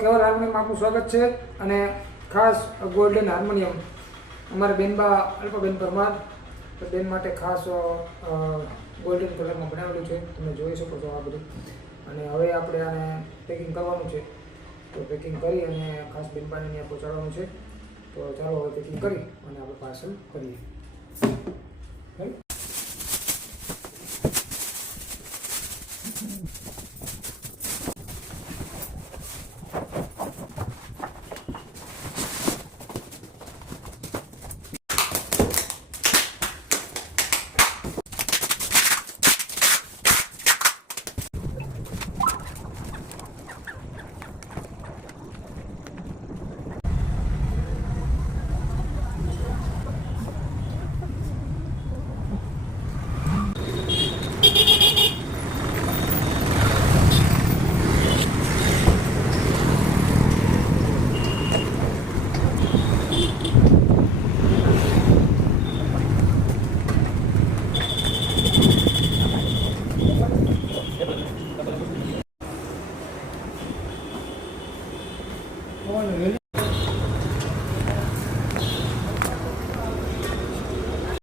કેવલ હાર્મોનિયમ આપનું સ્વાગત છે અને ખાસ ગોલ્ડન હાર્મોનિયમ અમારા બેનબા અલ્પાબેન પરમાર બેન માટે ખાસ ગોલ્ડન કલરમાં બનાવેલું છે. તમે જોઈ શકો છો આ બધું. અને હવે આપણે આને પેકિંગ કરવાનું છે. તો પેકિંગ કરી અને ખાસ બેનબાને ત્યાં પહોંચાડવાનું છે. તો ચાલો હવે પેકિંગ કરી અને આપણે પાર્સલ કરીએ.